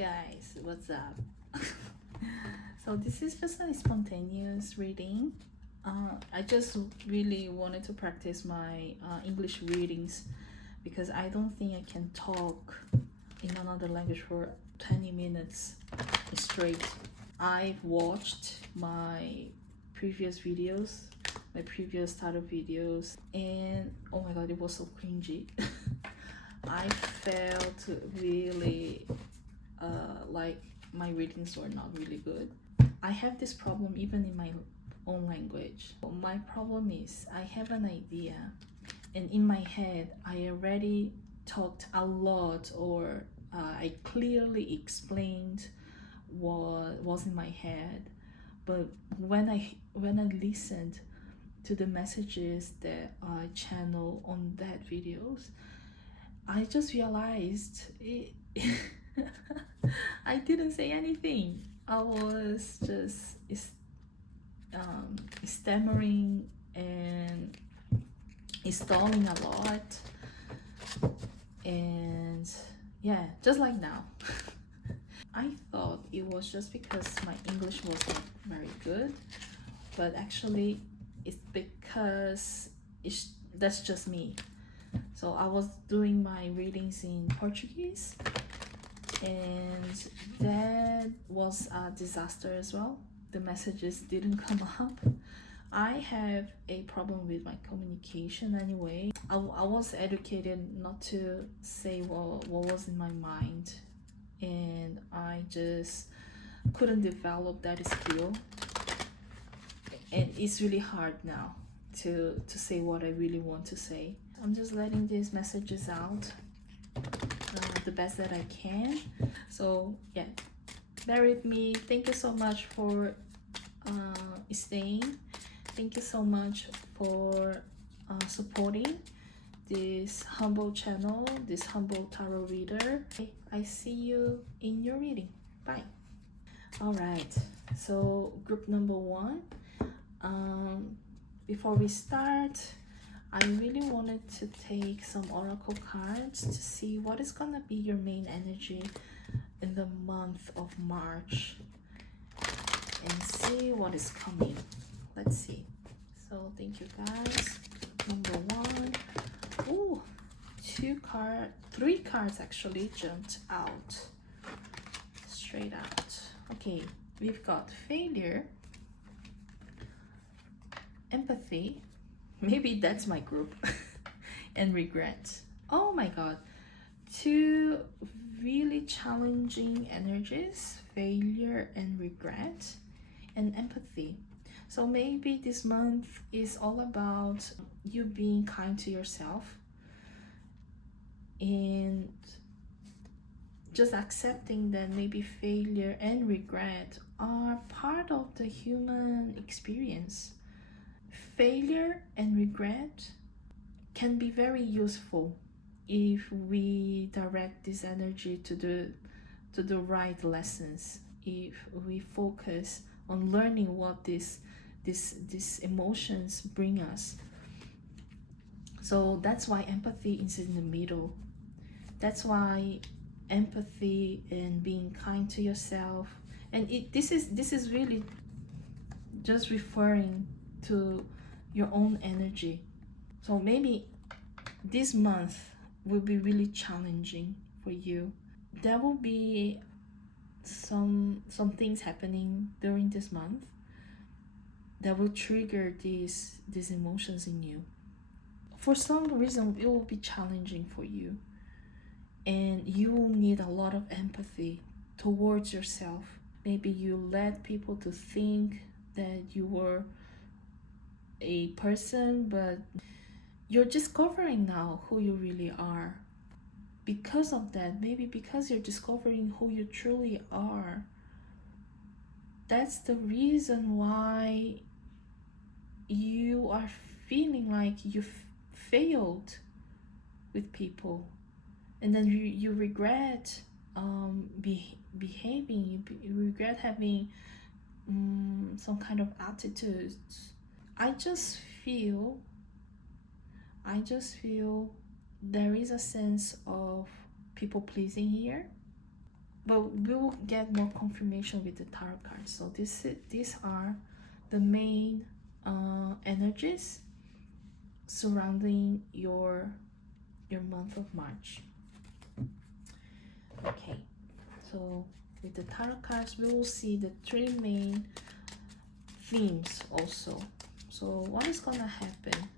guys, what's up? So this is just a spontaneous reading. I just really wanted to practice my English readings because I don't think I can talk in another language for 20 minutes straight. I've watched my previous videos, my previous startup videos, and oh my god, it was so cringy. I felt really like my readings were not really good. I have this problem even in my own language. My problem is I have an idea, and in my head I already talked a lot, or I clearly explained what was in my head. But when I listened to the messages that I channel on that videos, I just realized it. I didn't say anything. I was just stammering and stalling a lot, and yeah, just like now. I thought it was just because my English was not very good, but actually it's because that's just me. So I was doing my readings in Portuguese, and that was a disaster as well. The messages didn't come up. I have a problem with my communication anyway. I was educated not to say what was in my mind, and I just couldn't develop that skill, and it's really hard now to say what I really want to say. I'm just letting these messages out the best that I can. So yeah, bear with me. Thank you so much for staying. Thank you so much for supporting this humble channel, this humble tarot reader. I see you in your reading. Bye. All right, so group number one. Before we start, I really wanted to take some oracle cards to see what is gonna be your main energy in the month of March and see what is coming. Let's see. So thank you guys. Number one. Ooh, three cards actually jumped out straight out. Okay, we've got failure, empathy, maybe that's my group, and regret. Oh my god, two really challenging energies: failure and regret, and empathy. So maybe this month is all about you being kind to yourself and just accepting that maybe failure and regret are part of the human experience. Failure and regret can be very useful if we direct this energy to the right lessons, if we focus on learning what these emotions bring us. So that's why empathy is in the middle. That's why empathy and being kind to yourself, and this is really just referring to your own energy. So maybe this month will be really challenging for you. There will be some things happening during this month that will trigger these emotions in you. For some reason it will be challenging for you, and you will need a lot of empathy towards yourself. Maybe you led people to think that you were a person, but you're discovering now who you really are. Because of that, maybe because you're discovering who you truly are, that's the reason why you are feeling like you failed with people, and then you regret behaving, you regret having some kind of attitudes. I just feel there is a sense of people pleasing here. but we will get more confirmation with the tarot cards. So these are the main energies surrounding your month of March. Okay, so with the tarot cards we will see the three main themes also. So what is gonna happen?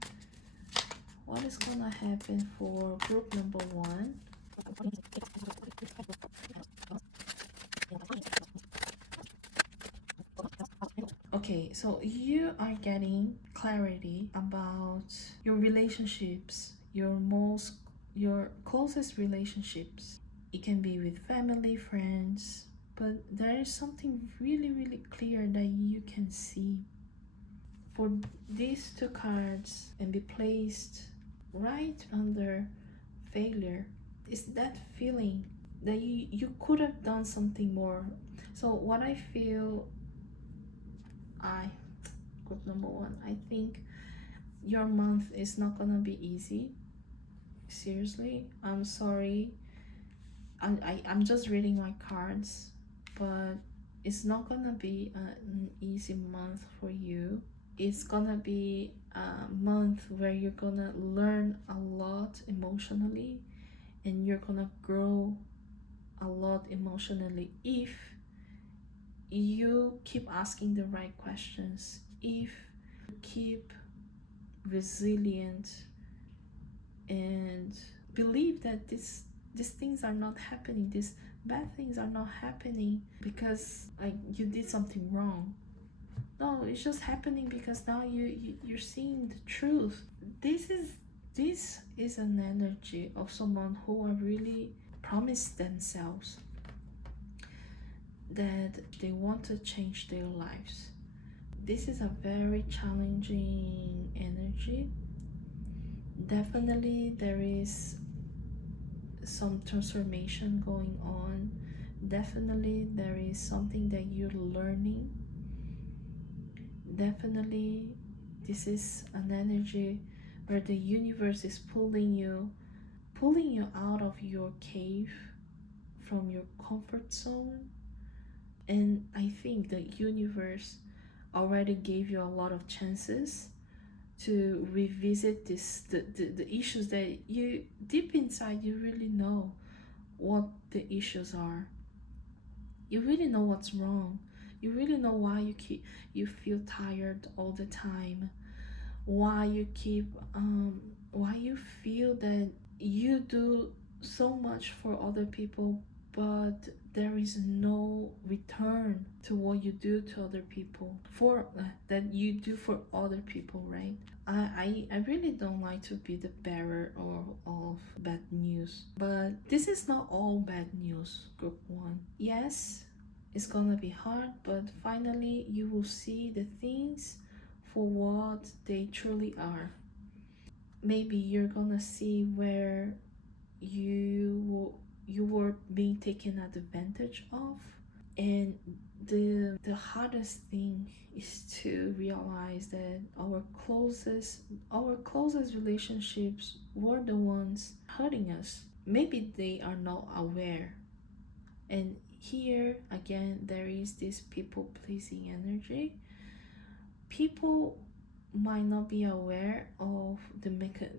What is gonna happen for group number 1? Okay, so you are getting clarity about your relationships, your closest relationships. It can be with family, friends, but there is something really, really clear that you can see. For these two cards and be placed right under failure is that feeling that you could have done something more. So what I feel, group number 1, I think your month is not gonna be easy. Seriously, I'm sorry. I'm just reading my cards, but it's not gonna be an easy month for you. It's gonna be a month where you're gonna learn a lot emotionally, and you're gonna grow a lot emotionally if you keep asking the right questions, if you keep resilient and believe that these things are not happening, these bad things are not happening because like you did something wrong. No, it's just happening because now you're seeing the truth. This is an energy of someone who are really promised themselves that they want to change their lives. This is a very challenging energy. Definitely there is some transformation going on. Definitely there is something that you're learning. Definitely this is an energy where the universe is pulling you out of your cave, from your comfort zone. And I think the universe already gave you a lot of chances to revisit the issues that you deep inside you really know what the issues are. You really know what's wrong. You really know why you feel tired all the time, why you keep why you feel that you do so much for other people, but there is no return to what you do to other people, for that you do for other people, right? I really don't like to be the bearer of bad news, but this is not all bad news, group 1. Yes, it's gonna be hard, but finally you will see the things for what they truly are. Maybe you're gonna see where you were being taken advantage of, and the hardest thing is to realize that our closest relationships were the ones hurting us. Maybe they are not aware, and here again there is this people pleasing energy. People might not be aware of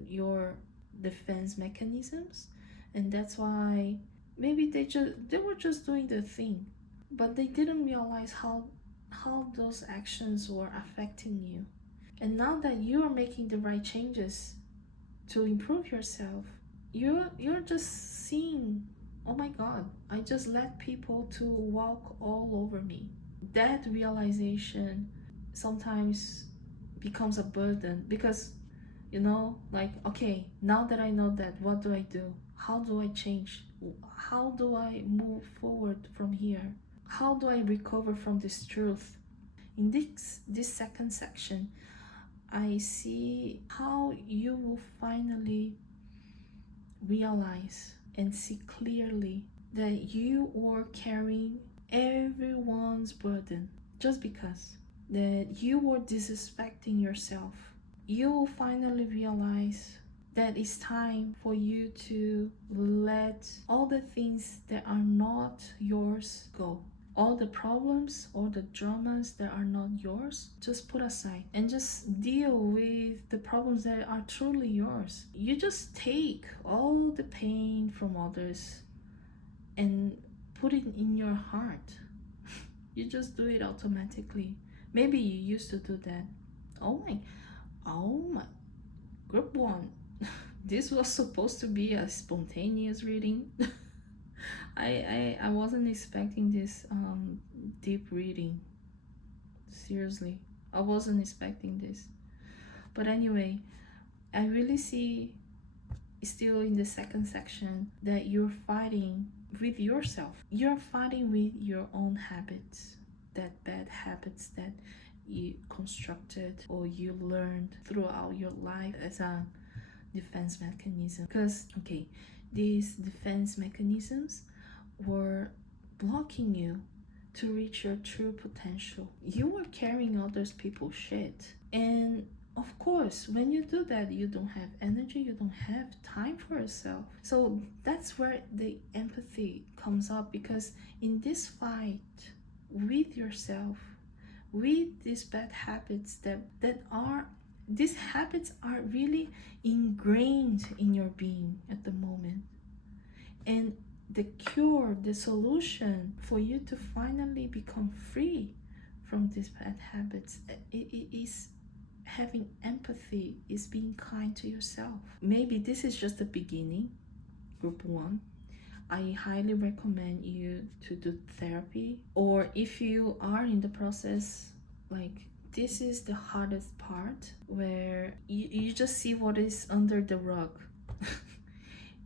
your defense mechanisms, and that's why maybe they were just doing the thing, but they didn't realize how those actions were affecting you. And now that you are making the right changes to improve yourself, you're just seeing, oh my god, I just let people to walk all over me. That realization sometimes becomes a burden, because like, okay, now that I know that, what do I do? How do I change? How do I move forward from here? How do I recover from this truth? In this second section, I see how you will finally realize and see clearly that you are carrying everyone's burden just because that you were disrespecting yourself. You will finally realize that it's time for you to let all the things that are not yours go. All the problems or the dramas that are not yours, just put aside and just deal with the problems that are truly yours. You just take all the pain from others and put it in your heart. You just do it automatically. Maybe you used to do that. Oh my, group one. This was supposed to be a spontaneous reading. I wasn't expecting this deep reading. Seriously, I wasn't expecting this. But anyway, I really see still in the second section that you're fighting with yourself. You're fighting with your own habits, that bad habits that you constructed or you learned throughout your life as a defense mechanism. Because okay, these defense mechanisms were blocking you to reach your true potential. You were carrying others people's shit, and of course when you do that, you don't have energy, you don't have time for yourself. So that's where the empathy comes up, because in this fight with yourself, with these bad habits that are these habits are really ingrained in your being at the moment. And the cure, the solution for you to finally become free from these bad habits, it is having empathy, is being kind to yourself. Maybe this is just the beginning, group one. I highly recommend you to do therapy, or if you are in the process, like this is the hardest part, where you just see what is under the rug.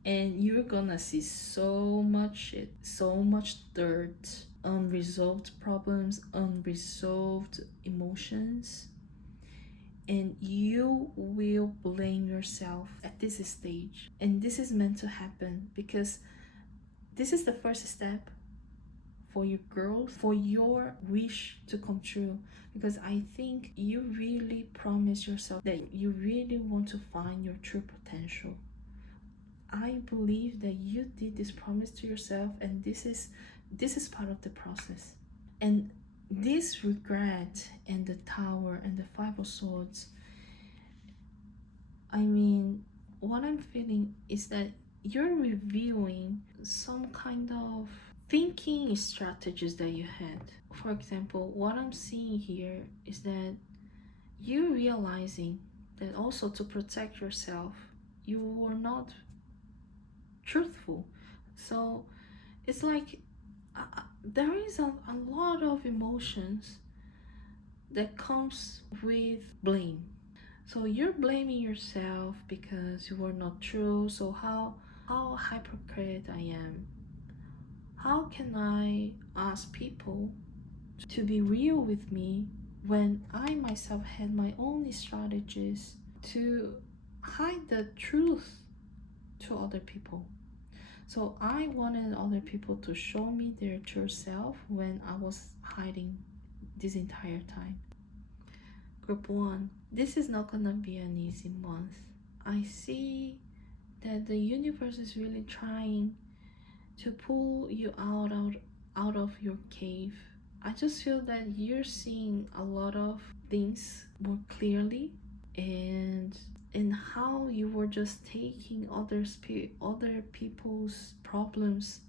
And you're gonna see so much shit, so much dirt, unresolved problems, unresolved emotions, and you will blame yourself at this stage. And this is meant to happen because this is the first step for your growth, for your wish to come true. Because I think you really promise yourself that you really want to find your true potential. I believe that you did this promise to yourself, and this is part of the process. And this regret and the tower and the five of swords, I mean, what I'm feeling is that you're reviewing some kind of thinking strategies that you had. For example, what I'm seeing here is that you realizing that also to protect yourself, you were not truthful. So it's like there is a lot of emotions that comes with blame. So you're blaming yourself because you were not true. So how hypocrite I am. How can I ask people to be real with me when I myself had my own strategies to hide the truth to other people? So I wanted other people to show me their true self when I was hiding this entire time. Group 1, this is not gonna be an easy month. I see that the universe is really trying to pull you out of your cave. I just feel that you're seeing a lot of things more clearly, and how you were just taking other people's problems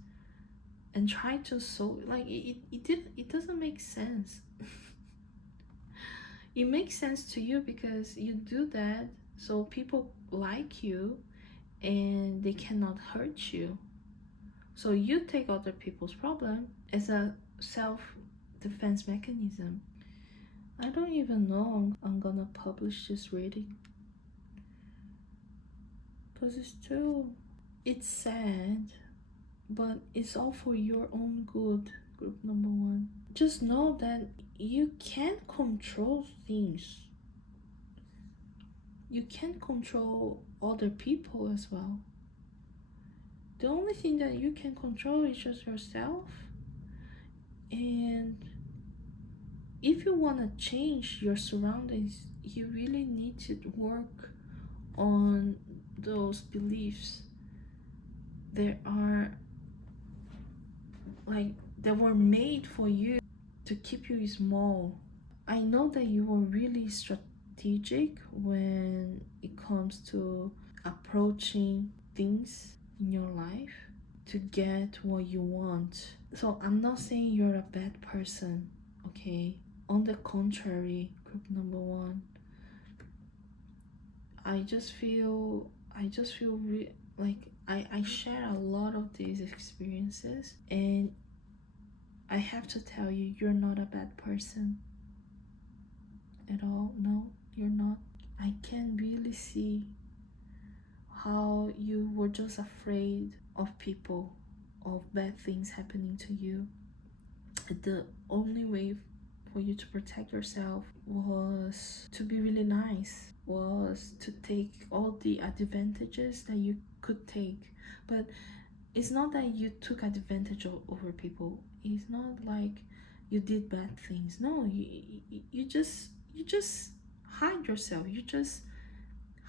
and try to solve, like it doesn't make sense. It makes sense to you because you do that so people like you and they cannot hurt you. So you take other people's problem as a self-defense mechanism. I don't even know I'm gonna publish this reading, because it's sad, but it's all for your own good, group number 1. Just know that you can't control things. You can't control other people as well. The only thing that you can control is just yourself. And if you want to change your surroundings, you really need to work on those beliefs, there are like they were made for you to keep you small. I know that you were really strategic when it comes to approaching things in your life to get what you want. So I'm not saying you're a bad person, okay? On the contrary, group number one, I just feel like I share a lot of these experiences, and I have to tell you, you're not a bad person at all. No, you're not. I can really see how you were just afraid of people, of bad things happening to you. The only way for you to protect yourself was to be really nice, was to take all the advantages that you could take. But it's not that you took advantage over people. It's not like you did bad things. No, you just hide yourself. You just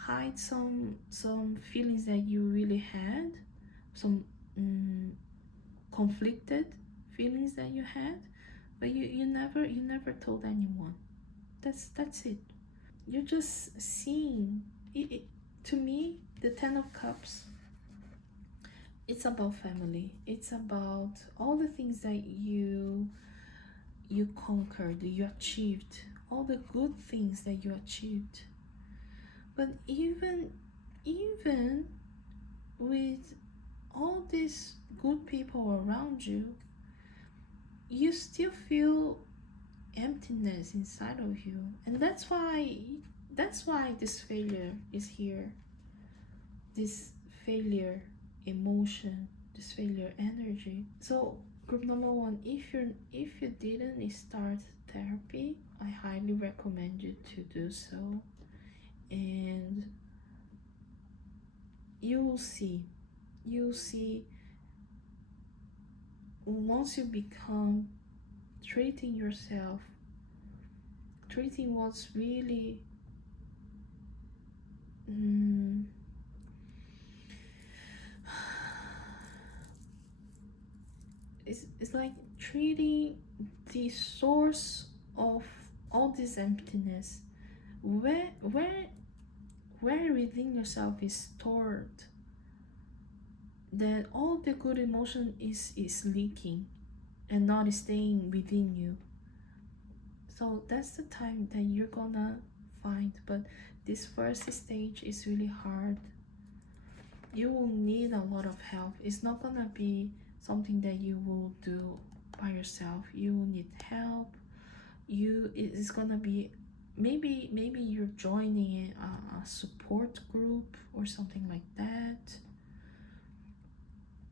hide some feelings that you really had, some conflicted feelings that you had, but you never told anyone. That's it. You're just seeing it. To me, the 10 of Cups, it's about family. It's about all the things that you conquered, you achieved, all the good things that you achieved. But even with all these good people around you, you still feel emptiness inside of you. And that's why this failure is here. This failure emotion, this failure energy. So group number one, if you didn't start therapy, I highly recommend you to do so. And you'll see once you become treating yourself, treating what's really it's like treating the source of all this emptiness, where within yourself is stored, that all the good emotion is leaking and not staying within you. So that's the time that you're gonna find. But this first stage is really hard. You will need a lot of help. It's not gonna be something that you will do by yourself. You will need help. It's gonna be maybe you're joining a support group or something like that.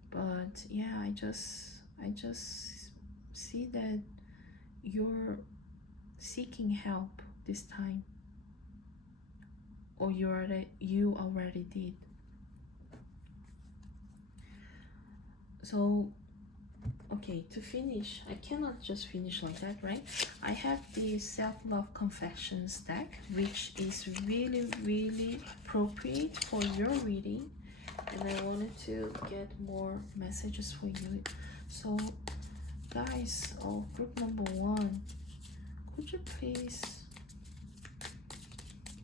But yeah, I just see that you're seeking help this time, or you already did. So okay, to finish, I cannot just finish like that, right? I have the self-love confessions deck, which is really appropriate for your reading, and I wanted to get more messages for you. So guys, group number one, could you please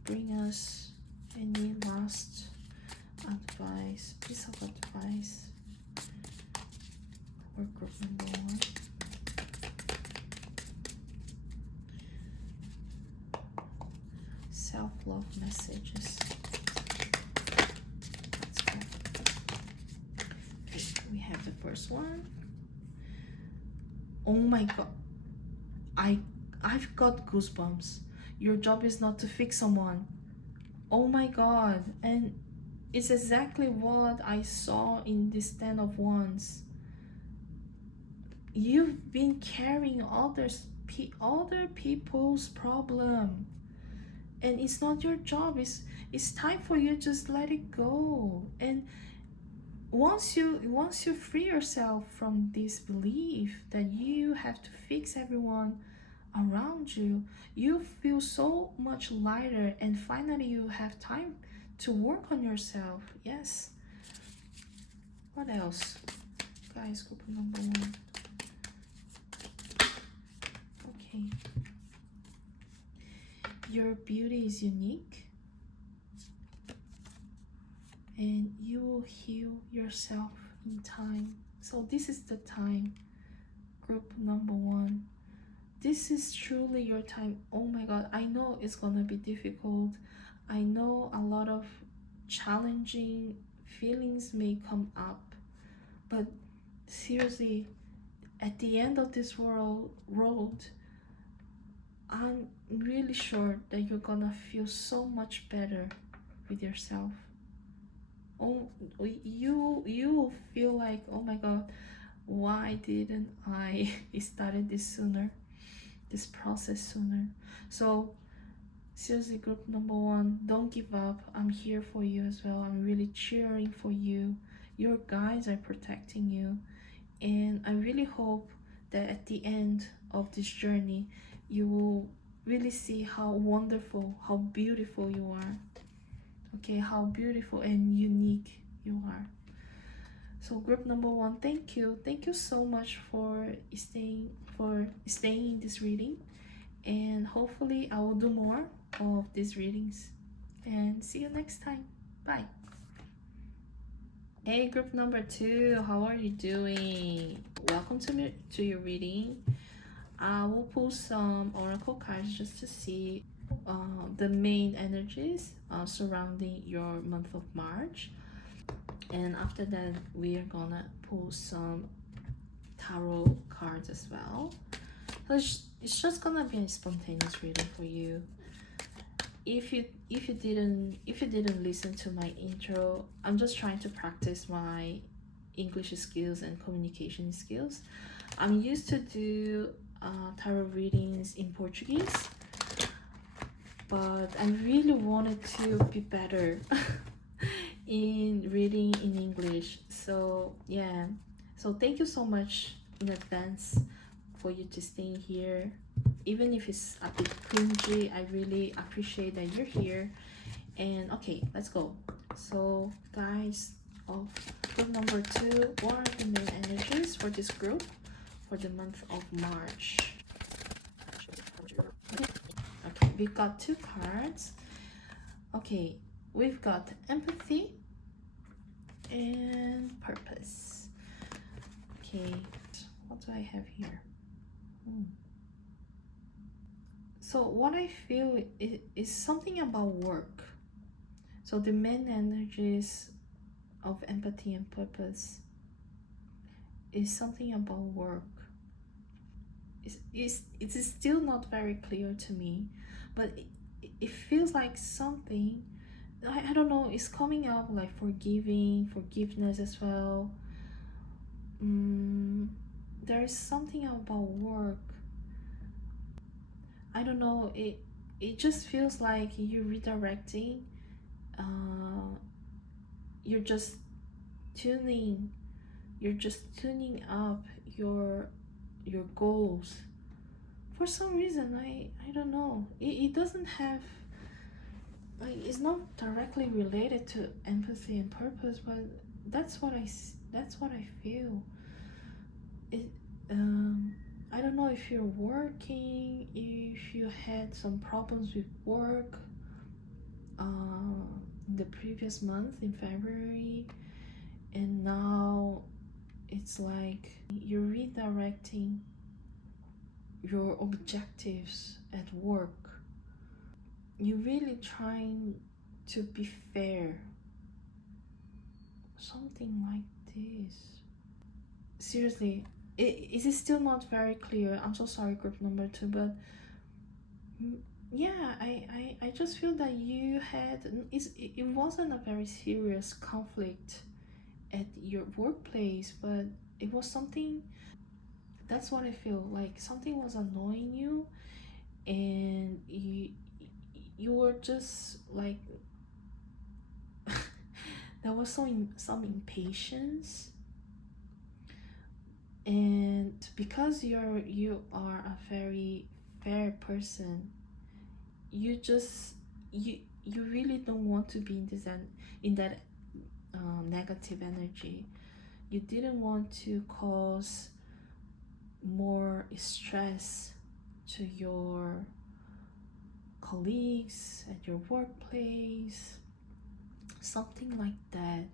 bring us any last advice, piece of advice for group number one? Self-love messages. Let's go. Okay, we have the first one. Oh my god, I've got goosebumps. Your job is not to fix someone. Oh my god. And it's exactly what I saw in this 10 of Wands. You've been carrying other people's problem, and it's not your job. It's time for you to just let it go. And once you free yourself from this belief that you have to fix everyone around you, you feel so much lighter, and finally you have time to work on yourself. Yes. What else? Guys, group number 1. Okay. Your beauty is unique, and you will heal yourself in time. So this is the time, group number 1. This is truly your time. Oh my god, I know it's gonna be difficult. I know a lot of challenging feelings may come up, but seriously, at the end of this road, I'm really sure that you're gonna feel so much better with yourself. Oh, you will feel like, oh my god, why didn't I started this sooner, this process sooner? So seriously, group number 1, don't give up. I'm here for you as well. I'm really cheering for you. Your guides are protecting you, and I really hope that at the end of this journey you will really see how wonderful, how beautiful you are. Okay, how beautiful and unique you are. So group number 1, thank you so much for staying in this reading, and hopefully I will do more of these readings, and see you next time. Bye. Hey, group number 2, how are you doing? Welcome to your reading. I will pull some oracle cards just to see the main energies surrounding your month of March, and after that we are gonna pull some tarot cards as well. So it's just gonna be a spontaneous reading for you. If you didn't listen to my intro, I'm just trying to practice my English skills and communication skills. I'm used to do tarot readings in Portuguese, but I really wanted to be better in reading in English. So yeah, so thank you so much in advance for you to stay here. Even if it's a bit cringy, I really appreciate that you're here. And okay, let's go. So guys of group number 2, what are the main energies for this group for the month of March? Okay, we've got 2 cards. Okay, we've got empathy and purpose. Okay, what do I have here? So what I feel is something about work. So the main energies of empathy and purpose is something about work. It is still not very clear to me, but it feels like something, I don't know, it's coming up like forgiveness as well. There is something about work. I don't know, it just feels like you're redirecting. You're just tuning up your goals. For some reason, I don't know, it doesn't have, like, it's not directly related to empathy and purpose, but that's what I feel. It I don't know if you're working, if you had some problems with work in the previous month in February, and now it's like you're redirecting your objectives at work. You're really trying to be fair, something like this. Seriously, is it still not very clear? I'm so sorry, group number 2, but yeah, I just feel that you had, it wasn't a very serious conflict at your workplace, but it was something, that's what I feel like, something was annoying you, and you were just like there was some impatience, and because you are a very fair person, you you really don't want to be in this in that negative energy. You didn't want to cause more stress to your colleagues at your workplace, something like that.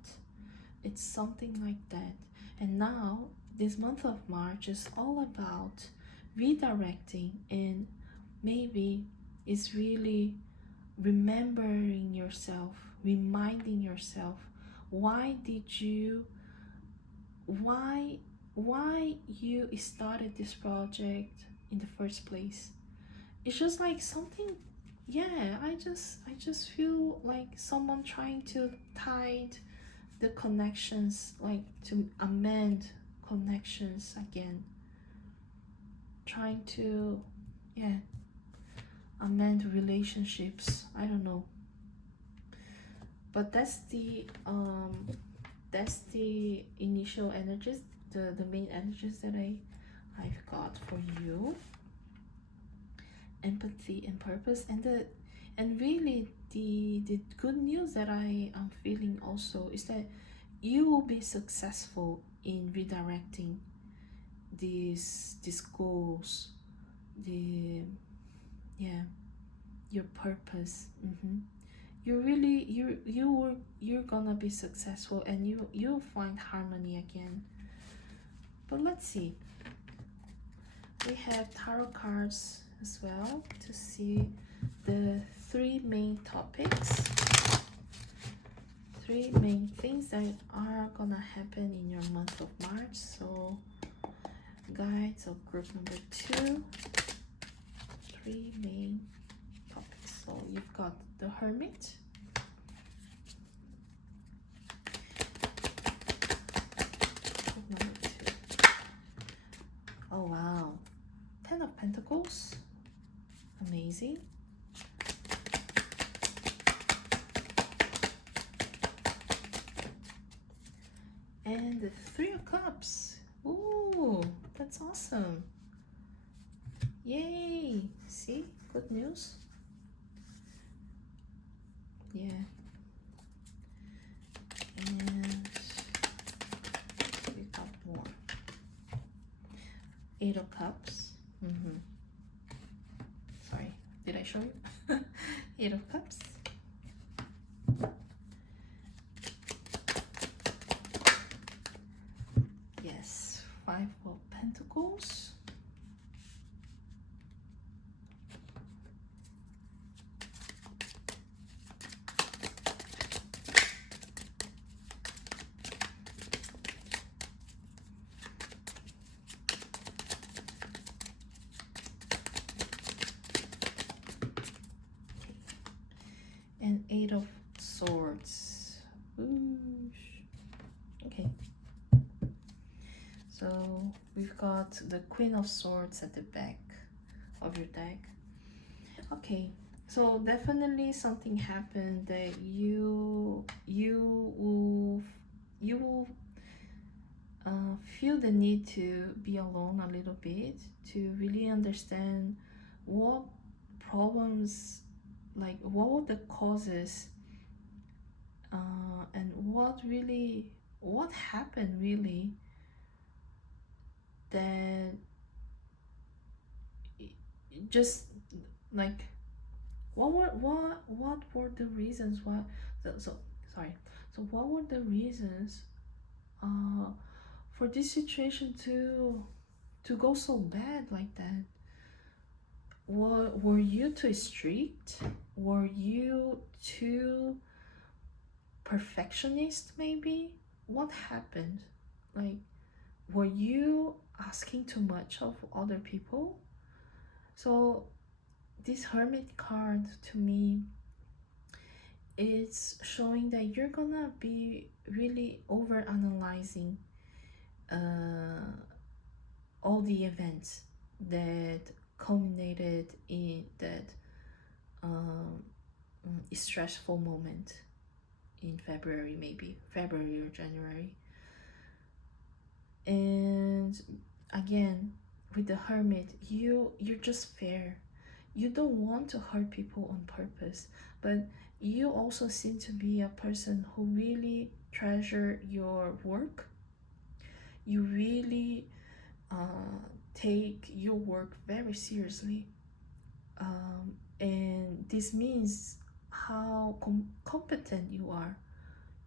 It's something like that. And now this month of March is all about redirecting, and maybe it's really remembering yourself, reminding yourself, why did you why why you started this project in the first place. It's just like something, yeah, I just feel like someone trying to tie the connections, like to amend connections again, trying to, yeah, amend relationships. I don't know, but that's the initial energies, the main energies that I've got for you. Empathy and purpose, and really the good news that I am feeling also is that you will be successful in redirecting these goals, the, yeah, your purpose. You really, you're gonna be successful, and you'll find harmony again. But let's see, we have tarot cards as well to see the three main topics, three main things that are gonna happen in your month of March. So guides of group number 2, three main topics. So you've got the Hermit, group number 2. Oh wow, 10 of Pentacles, amazing. And the 3 of Cups. Ooh, that's awesome. Yay! See, good news. Yeah. And we got more. 8 of Cups. Sorry, did I show you? 8 of Cups. Yes, 5 of Pentacles. And 8 of Swords. Ooh. Okay. So we've got the Queen of Swords at the back of your deck. Okay, so definitely something happened that you will feel the need to be alone a little bit to really understand what problems, like what were the causes, and what happened really that just like what were the reasons why, so sorry, so what were the reasons for this situation to go so bad like that? Were you too strict? Were you too perfectionist maybe? What happened? Like, were you asking too much of other people? So this Hermit card to me, it's showing that you're gonna be really over analyzing all the events that culminated in that stressful moment in February, maybe February or January. And again, with the Hermit, you're just fair. You don't want to hurt people on purpose, but you also seem to be a person who really treasure your work. You really take your work very seriously, and this means how competent you are,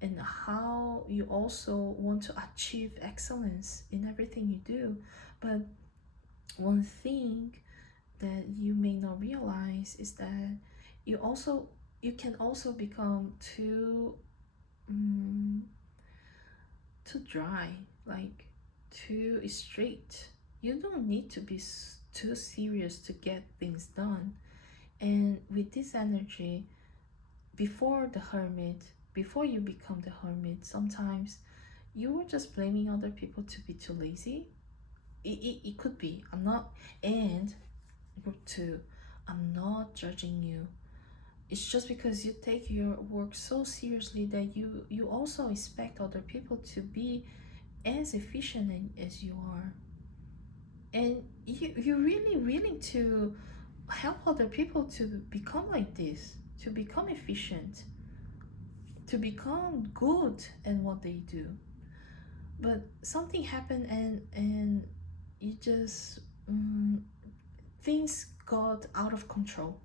and how you also want to achieve excellence in everything you do. But one thing that you may not realize is that you can also become um, too dry, like too straight. You don't need to be too serious to get things done. And with this energy, before the hermit, before you become the hermit, sometimes you were just blaming other people to be too lazy. It could be. I'm not, and group two, I'm not judging you. It's just because you take your work so seriously that you also expect other people to be as efficient as you are, and you're really willing to help other people to become like this, to become efficient, to become good at what they do. But something happened, and you just things got out of control.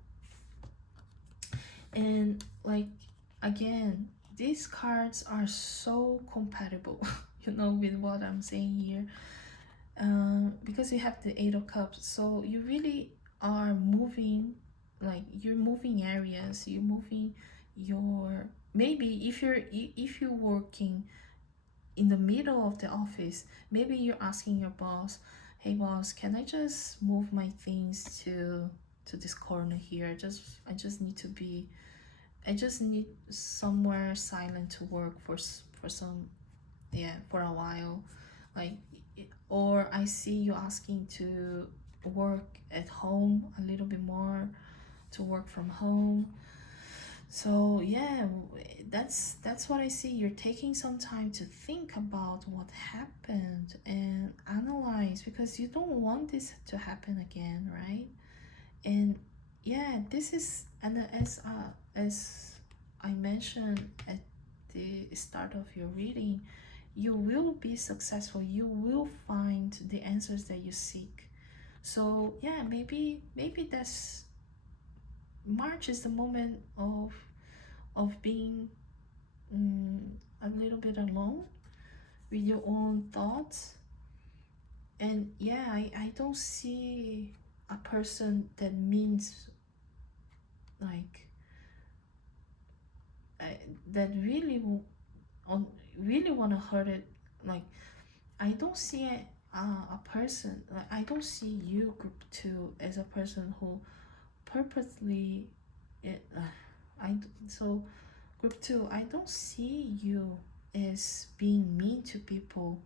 And like, again, these cards are so compatible with what I'm saying here, because you have the Eight of Cups, so you really are moving, like you're moving areas, you're moving your, maybe if you're working in the middle of the office, maybe you're asking your boss, hey boss, can I just move my things to this corner here? I just need to be, I just need somewhere silent to work for some, yeah, for a while. Like, or I see you asking to work at home a little bit more, to work from home. So yeah, that's what I see. You're taking some time to think about what happened and analyze, because you don't want this to happen again, right? And yeah, this is, and as I mentioned at the start of your reading, you will be successful. You will find the answers that you seek. So yeah, maybe that's, March is the moment of being a little bit alone with your own thoughts. And yeah, I don't see a person that means, like, that really on really want to hurt it. Like, I don't see a person, like I don't see you, group two, as a person who purposely I so group two, I don't see you as being mean to people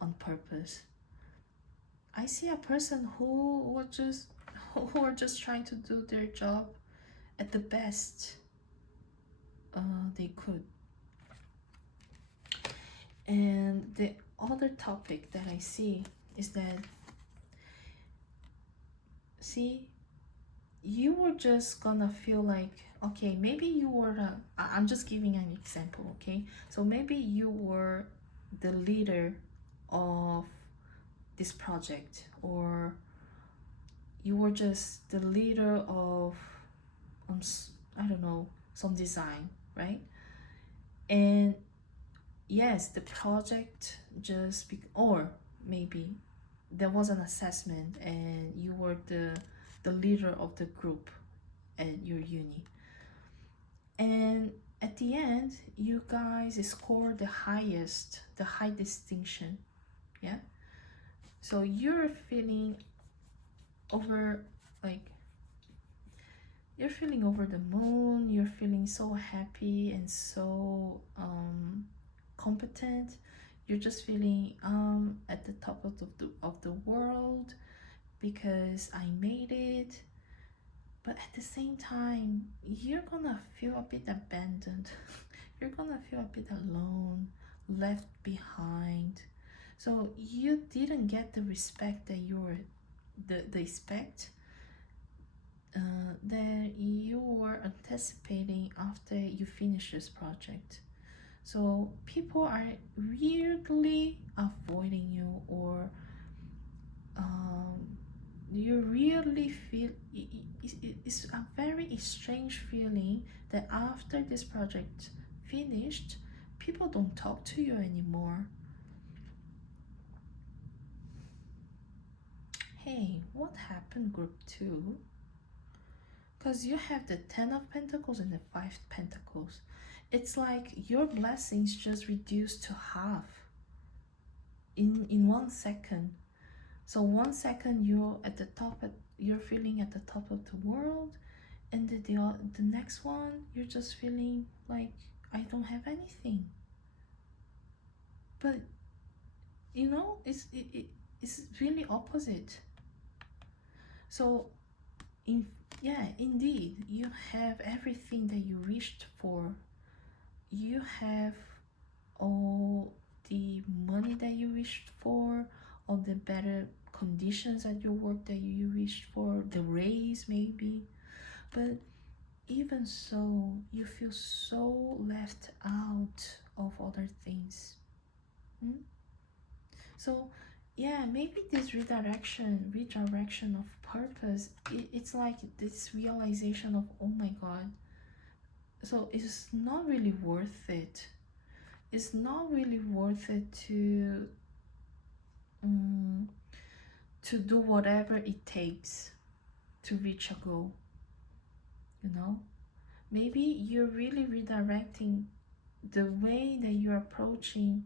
on purpose. I see a person who are just trying to do their job at the best they could. And the other topic that I see is that, see, you were just gonna feel like, okay, maybe you were I'm just giving an example, okay? So maybe you were the leader of this project, or you were just the leader of um, I don't know, some design, right? And yes, the project or maybe there was an assessment and you were the leader of the group at your uni, and at the end you guys scored the high distinction, yeah. So you're feeling over, like, you're feeling over the moon, you're feeling so happy and so competent. You're just feeling at the top of the world because I made it. But at the same time, you're gonna feel a bit abandoned. You're gonna feel a bit alone, left behind. So you didn't get the respect that you were, the respect that you were anticipating after you finish this project. So people are weirdly avoiding you, or you really feel it's a very strange feeling that after this project finished, people don't talk to you anymore. Hey, what happened, group 2? Because you have the 10 of Pentacles and the 5 Pentacles. It's like your blessings just reduced to half in 1 second. So 1 second you're at the top, you're feeling at the top of the world, and the next one you're just feeling like I don't have anything. But you know, it's really opposite. So yeah, indeed, you have everything that you wished for. You have all the money that you wished for, all the better conditions at your work that you wished for, the raise maybe. But even so, you feel so left out of other things. So yeah, maybe this redirection of purpose, it's like this realization of, oh my god, so it's not really worth it. It's not really worth it to do whatever it takes to reach a goal, you know. Maybe you're really redirecting the way that you're approaching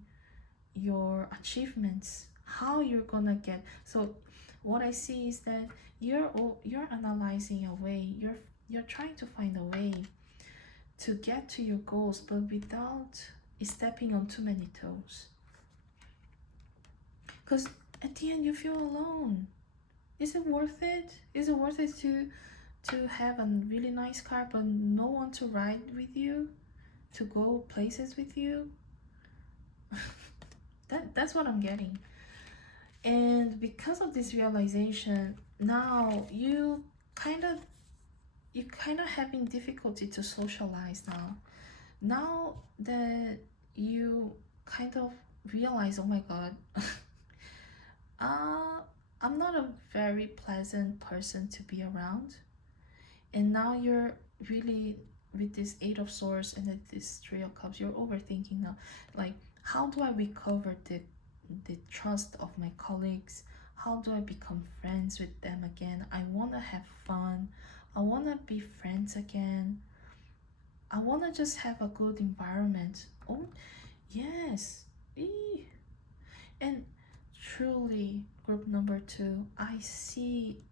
your achievements, how you're gonna get. So what I see is that you're analyzing a way, you're trying to find a way to get to your goals, but without stepping on too many toes, because at the end you feel alone. Is it worth it? Is it worth it to have a really nice car but no one to ride with you, to go places with you? That's what I'm getting. And because of this realization, now you kind of having difficulty to socialize now that you kind of realize, oh my god, I'm not a very pleasant person to be around. And now you're really, with this 8 of Swords and this 3 of Cups, you're overthinking now, like, how do I recover the trust of my colleagues? How do I become friends with them again? I want to have fun. I want to be friends again. I want to just have a good environment. Oh yes. And truly, group number 2, I see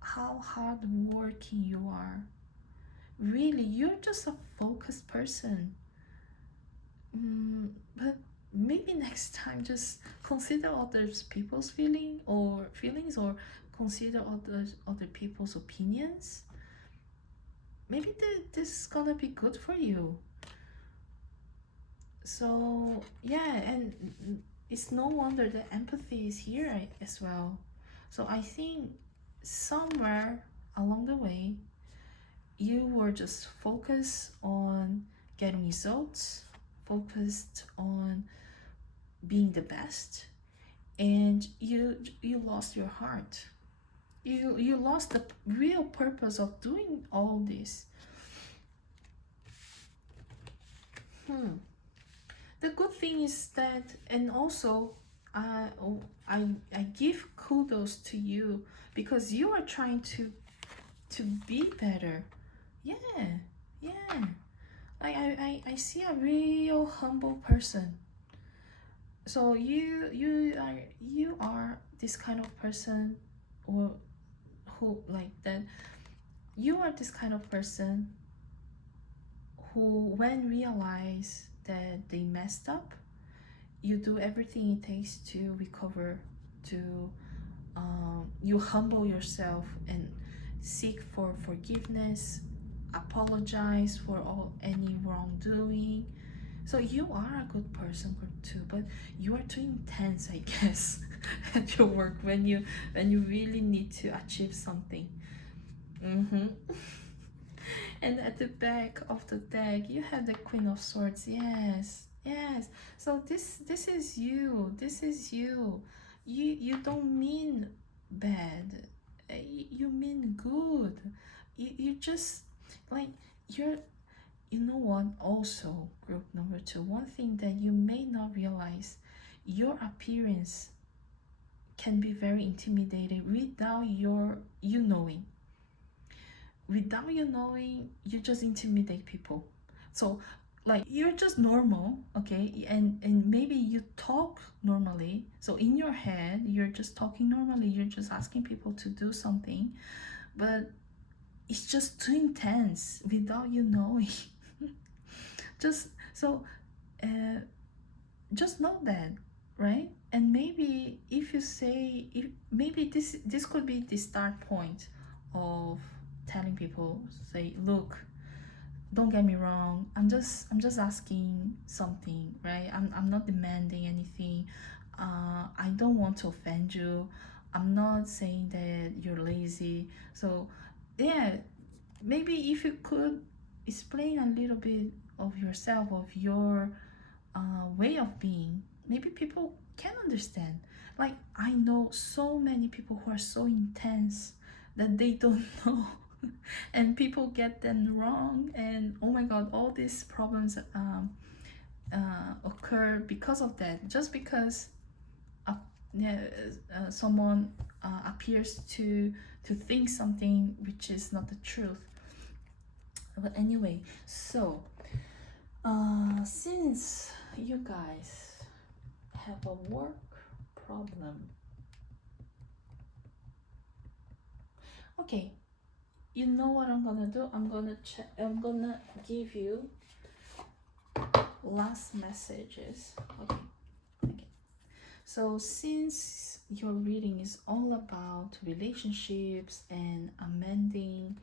how hard working you are. Really, you're just a focused person. But maybe next time just consider other people's feelings, or consider other people's opinions. Maybe this is gonna be good for you. So yeah, and it's no wonder that empathy is here as well. So I think somewhere along the way you were just focused on getting results, focused on being the best, and you lost your heart. You lost the real purpose of doing all this. The good thing is that, and also I give kudos to you, because you are trying to be better. Yeah. I see a real humble person. So you are this kind of person, or who like that. You are this kind of person who, when realize that they messed up, you do everything it takes to recover, to you humble yourself and seek for forgiveness, apologize for any wrongdoing. So you are a good person, group 2, but you are too intense, I guess, at your work when you really need to achieve something. Mm-hmm. And at the back of the deck, you have the Queen of Swords. Yes, yes. So this is you. This is you. You don't mean bad. You mean good. You just like you're. You know what? Also, group number two. One thing that you may not realize, your appearance can be very intimidating without you knowing. Without you knowing, you just intimidate people. So like you're just normal, okay, and maybe you talk normally, so in your head you're just talking normally, you're just asking people to do something, but it's just too intense without you knowing. Just so uh, just know that, right? And maybe if you say, if maybe this could be the start point of telling people, say, look, don't get me wrong, I'm just asking something, right? I'm not demanding anything. I don't want to offend you. I'm not saying that you're lazy. So yeah, maybe if you could explain a little bit of yourself, of your way of being, maybe people can understand. Like I know so many people who are so intense that they don't know, and people get them wrong, and oh my god, all these problems occur because of that. Just because uh, yeah, someone appears to think something which is not the truth. But anyway, so since you guys have a work problem, okay, you know what I'm gonna do? I'm gonna give you last messages. Okay, okay. So since your reading is all about relationships and amending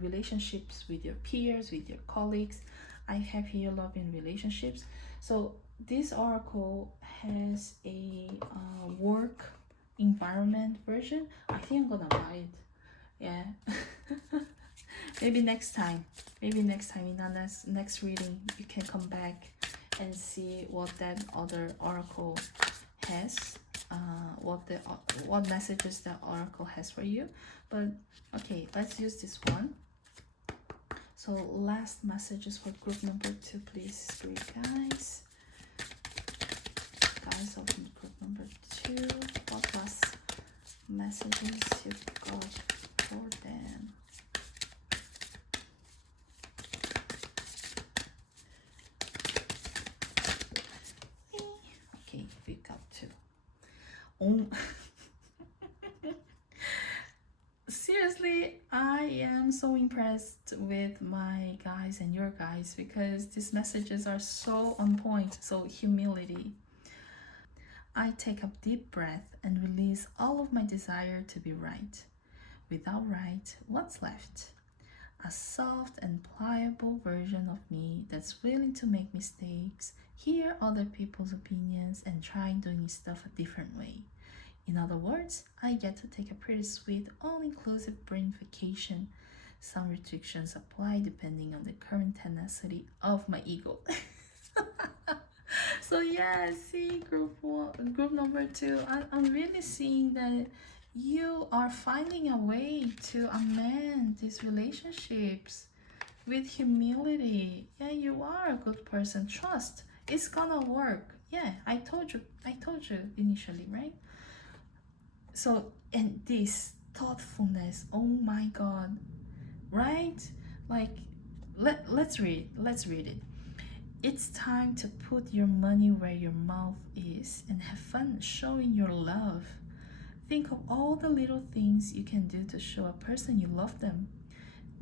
relationships with your peers, with your colleagues, I have here love in relationships. So this oracle has a work environment version. I think I'm gonna buy it. Yeah. Maybe next time. Maybe next time in the next reading you can come back and see what that other oracle has. What messages that oracle has for you. But okay, let's use this one. So last messages for group number two, please, spirit guys. Guys of group number two, what last messages you got for them? Okay, we got two. Oh. Seriously, I am so impressed with my guys and your guys because these messages are so on point. So humility. I take a deep breath and release all of my desire to be right. Without right, what's left? A soft and pliable version of me that's willing to make mistakes, hear other people's opinions, and try doing stuff a different way. In other words, I get to take a pretty sweet, all-inclusive brain vacation. Some restrictions apply depending on the current tenacity of my ego. So yeah, see, group number two, I'm really seeing that you are finding a way to amend these relationships with humility. Yeah, you are a good person. Trust, it's gonna work. Yeah, I told you initially, right? So, and this thoughtfulness, oh my god, right? Like, let's read it. It's time to put your money where your mouth is and have fun showing your love. Think of all the little things you can do to show a person you love them.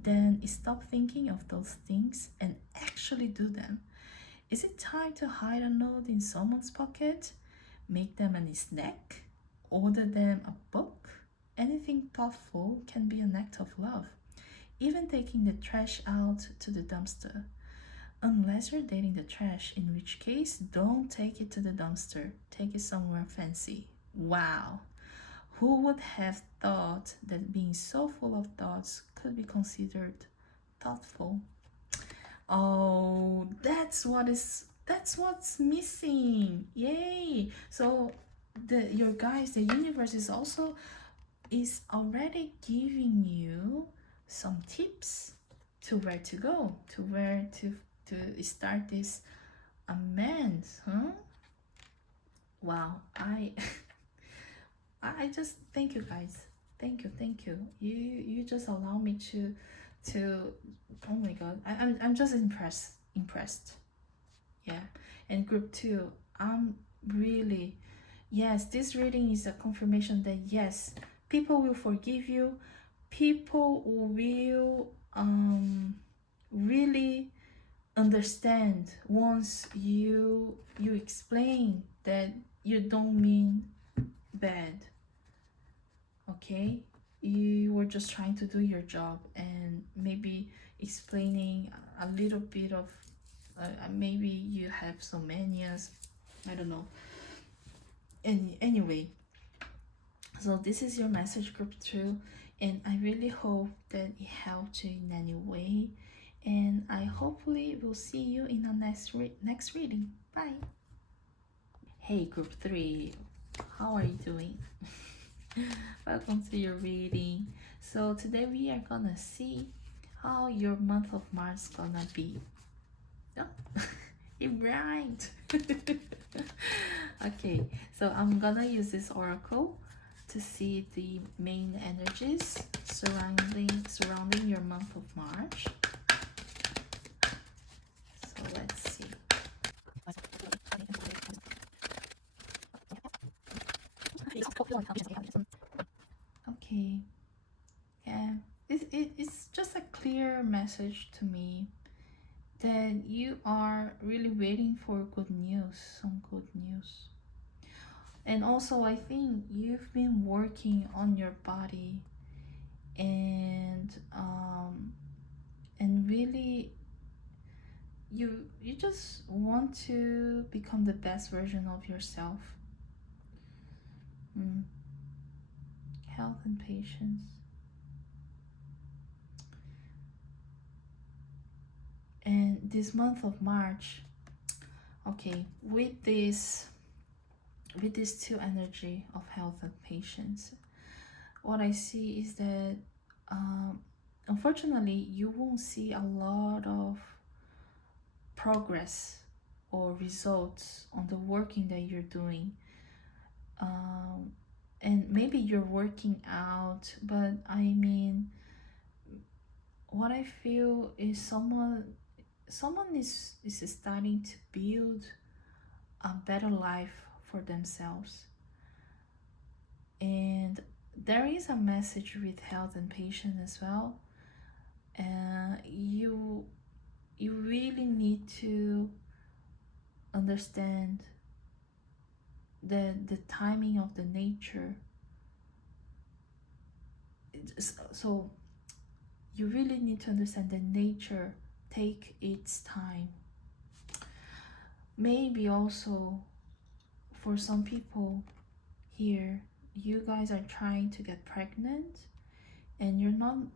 Then stop thinking of those things and actually do them. Is it time to hide a note in someone's pocket? Make them a snack? Order them a book? Anything thoughtful can be an act of love. Even taking the trash out to the dumpster. Unless you're dating the trash, in which case, don't take it to the dumpster. Take it somewhere fancy. Wow. Who would have thought that being so full of thoughts could be considered thoughtful? Oh, that's what's missing. Yay. So your guys, the universe is already giving you some tips to where to go, to where to start this amends, huh? Wow, I just thank you guys. Thank you. You just allow me to oh my god. I'm just impressed. Yeah. And group 2, I'm really yes, this reading is a confirmation that yes, people will forgive you. People will really understand once you explain that you don't mean bad. Okay, you were just trying to do your job and maybe explaining a little bit of maybe you have some manias, I don't know. And anyway, so this is your message group 2, and I really hope that it helped you in any way, and I hopefully will see you in the next reading. Bye. Hey group 3, how are you doing? Welcome to your reading. So today we are gonna see how your month of March gonna be. Oh, it rhymed. Okay, so I'm gonna use this oracle to see the main energies surrounding your month of March. So let's see. Okay, yeah, it's just a clear message to me that you are really waiting for good news, some good news. And also, I think you've been working on your body and really you just want to become the best version of yourself. mm. Health and patience. And this month of March, okay, with this two energy of health and patience, what I see is that unfortunately you won't see a lot of progress or results on the working that you're doing. And maybe you're working out, but I mean, what I feel is someone is starting to build a better life for themselves. And there is a message with health and patience as well. You really need to understand the timing of the nature. So you really need to understand that nature take its time. Maybe also for some people here, you guys are trying to get pregnant and you're not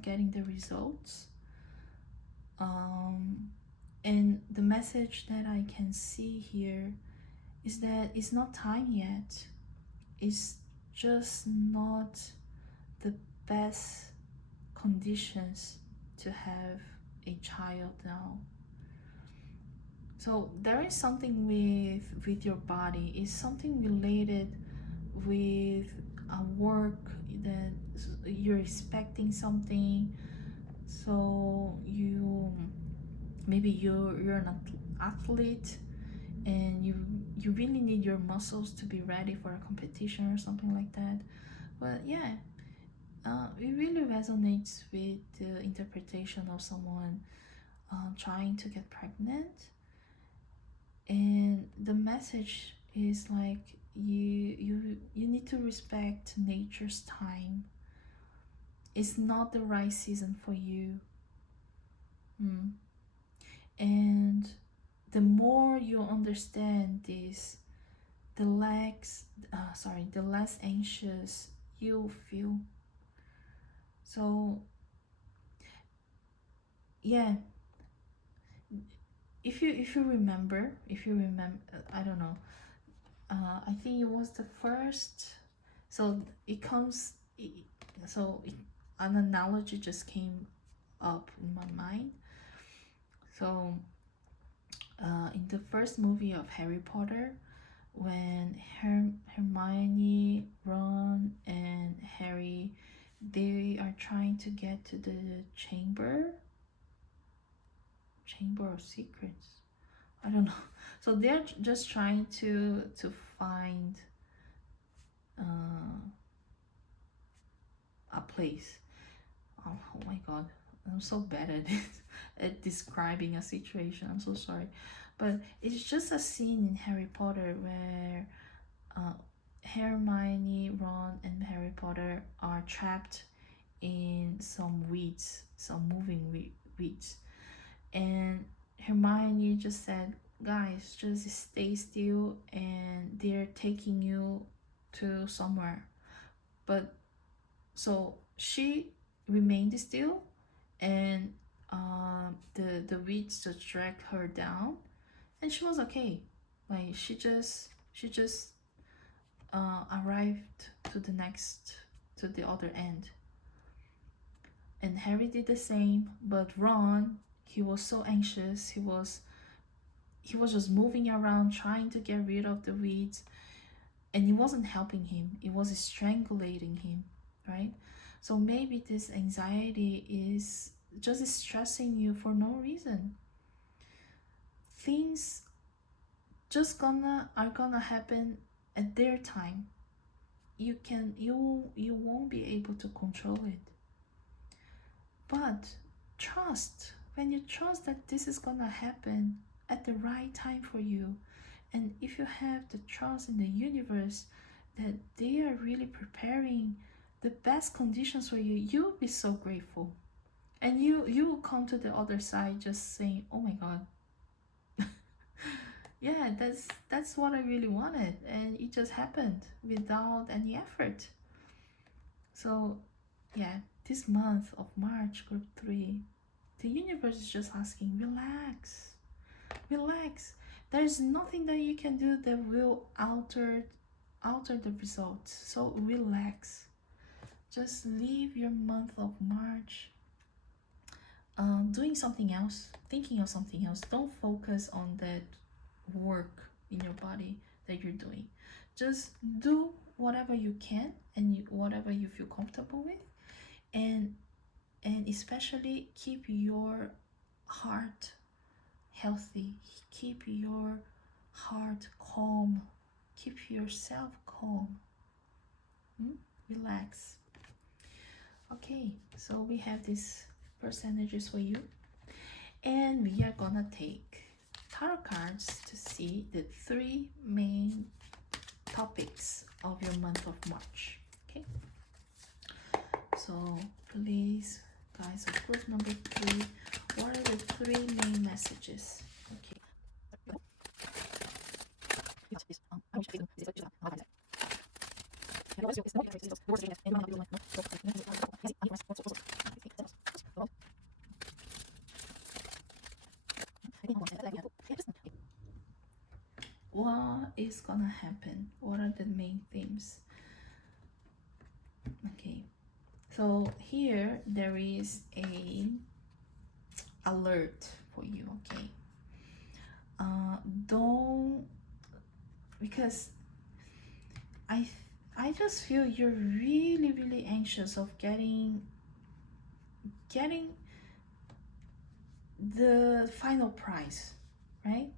getting the results. And the message that I can see here is that it's not time yet. It's just not the best conditions to have a child now. So there is something with your body. It's something related with a work that you're expecting something. So maybe you're an athlete and you really need your muscles to be ready for a competition or something like that. But yeah, it really resonates with the interpretation of someone trying to get pregnant. And the message is like you need to respect nature's time. It's not the right season for you. And the more you understand this, the the less anxious you feel. So yeah, if you remember, I don't know, I think it was the first. So it comes, an analogy just came up in my mind. So in the first movie of Harry Potter, when Hermione, Ron, and Harry, they are trying to get to the chamber of secrets. I don't know. So they're just trying to find uh, a place. Oh my god, I'm so bad at it, at describing a situation. I'm so sorry, but it's just a scene in Harry Potter where uh, Hermione, Ron, and Harry Potter are trapped in some weeds, some moving weeds, and Hermione just said, "Guys, just stay still," and they're taking you to somewhere. But so she remained still, and the weeds just dragged her down, and she was okay. Like she just arrived to the other end. And Harry did the same, but Ron, he was so anxious. He was just moving around trying to get rid of the weeds, and it wasn't helping him. It was strangulating him, right? So maybe this anxiety is just stressing you for no reason. Things just gonna happen at their time. You won't be able to control it. But trust, when you trust that this is gonna happen at the right time for you, and if you have the trust in the universe that they are really preparing the best conditions for you, you'll be so grateful. And you will come to the other side just saying, "Oh my god." Yeah, that's what I really wanted, and it just happened without any effort. So yeah, this month of March, group 3, the universe is just asking, relax, relax. There's nothing that you can do that will alter the results. So relax. Just leave your month of March doing something else, thinking of something else. Don't focus on that work in your body that you're doing. Just do whatever you can, and whatever you feel comfortable with, and especially keep your heart healthy, keep your heart calm, keep yourself calm. Relax. Okay, so we have these first energies for you, and we are gonna take tarot cards to see the 3 main topics of your month of March. Okay, so please, guys, of group number 3, what are the 3 main messages? Okay. What is gonna happen? What are the main themes? Okay, so here there is a alert for you. Okay, don't, because I I just feel you're really anxious of getting the final prize, right?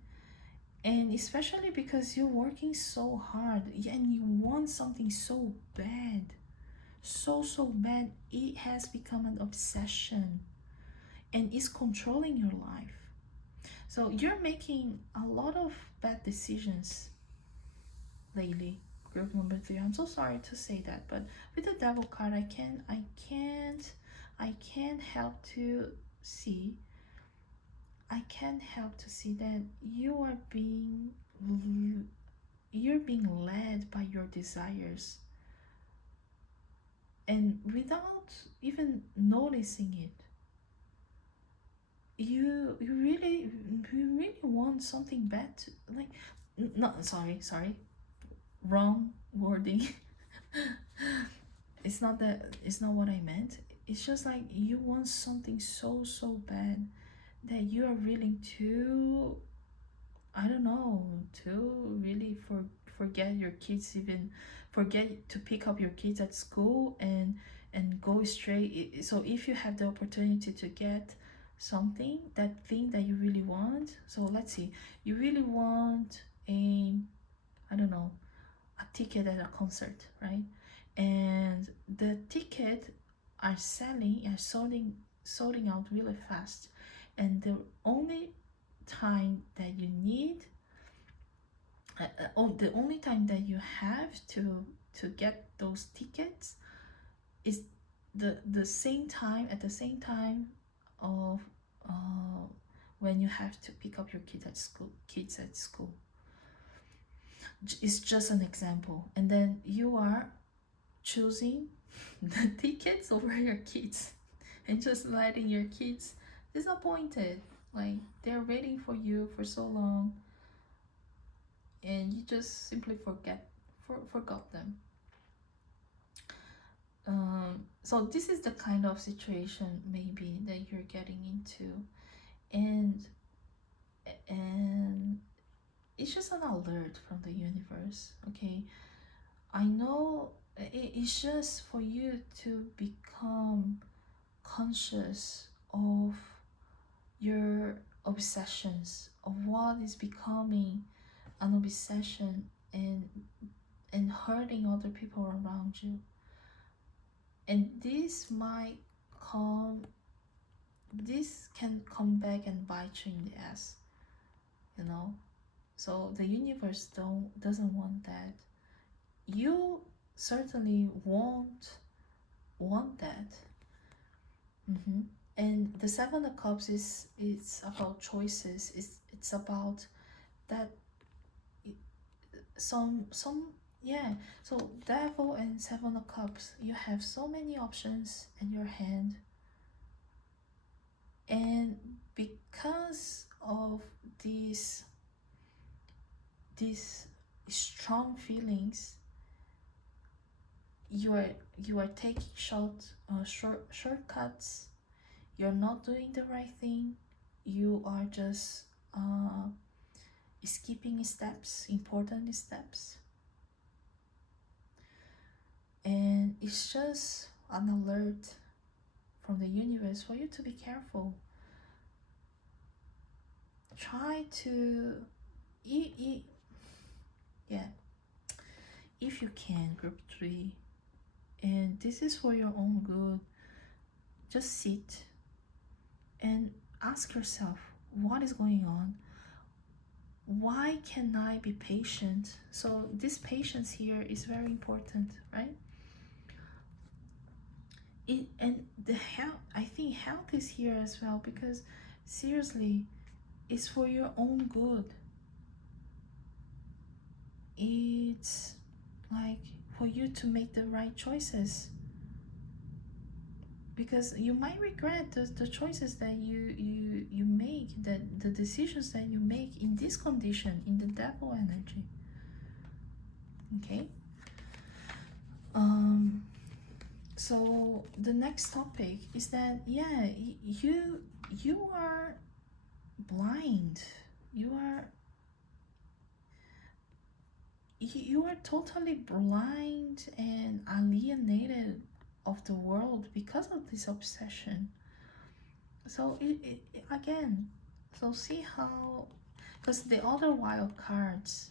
And especially because you're working so hard and you want something so bad, so bad, it has become an obsession and is controlling your life. So you're making a lot of bad decisions lately, group number 3. I'm so sorry to say that, but with the devil card, I can't help to see that you are being you're being led by your desires, and without even noticing it, you really want something bad to, like, no, sorry, wrong wording. It's not what I meant. It's just like you want something so bad that you are willing to, I don't know, to really forget your kids, even forget to pick up your kids at school, and go straight. So if you have the opportunity to get something, that thing that you really want, so let's see, you really want a, I don't know, a ticket at a concert, right? And the ticket are sorting out really fast, and the only time that you need, the only time that you have to get those tickets is the same time, at the same time of uh, when you have to pick up your kids at school. It's just an example, and then you are choosing the tickets over your kids, and just letting your kids disappointed, like they're waiting for you for so long, and you just simply forgot them. So this is the kind of situation maybe that you're getting into, and and it's just an alert from the universe. Okay, I know it's just for you to become conscious of your obsessions, of what is becoming an obsession, and hurting other people around you. And this can come back and bite you in the ass, you know. So the universe doesn't want that. You certainly won't want that. And the Seven of Cups it's about choices. It's about that, some yeah. So Devil and Seven of Cups, you have so many options in your hand, and because of these strong feelings, you are taking shortcuts. You're not doing the right thing. You are just skipping steps, important steps, and it's just an alert from the universe for you to be careful. Try to yeah, if you can, group 3, and this is for your own good. Just sit and ask yourself, what is going on? Why can I be patient? So this patience here is very important, right? And the health, I think health is here as well, because seriously, it's for your own good. It's like for you to make the right choices, because you might regret the choices that you make, that the decisions that you make in this condition, in the devil energy. Okay. So the next topic is that, yeah, you are blind. You are totally blind and alienated of the world because of this obsession. So it again, so see how, because the other wild cards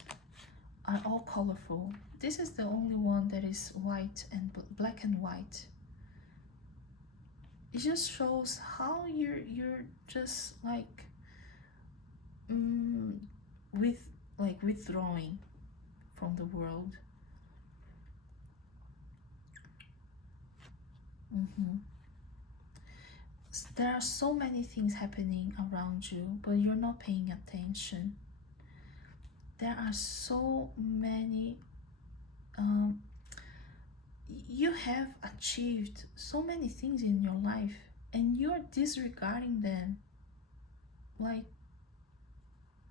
are all colorful. This is the only one that is white and black and white. It just shows how you're just like withdrawing from the world. There are so many things happening around you, but you're not paying attention. there are so many, you have achieved so many things in your life and you're disregarding them like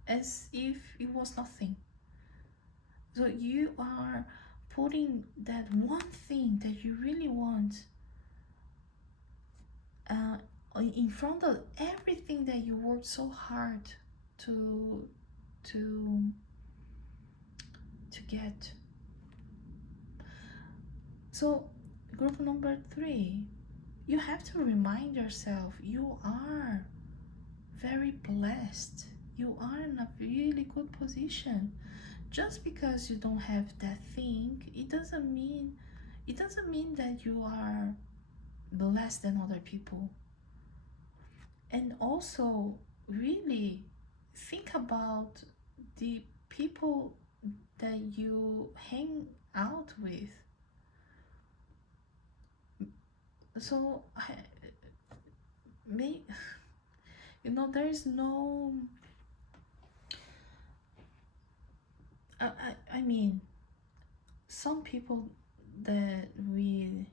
as if it was nothing. So you are putting that one thing that you really want uh, in front of everything that you worked so hard to to to get. So group number 3, you have to remind yourself you are very blessed. You are in a really good position. Just because you don't have that thing, it doesn't mean that you are less than other people. And also really think about the people that you hang out with. So may there is no I mean, some people that we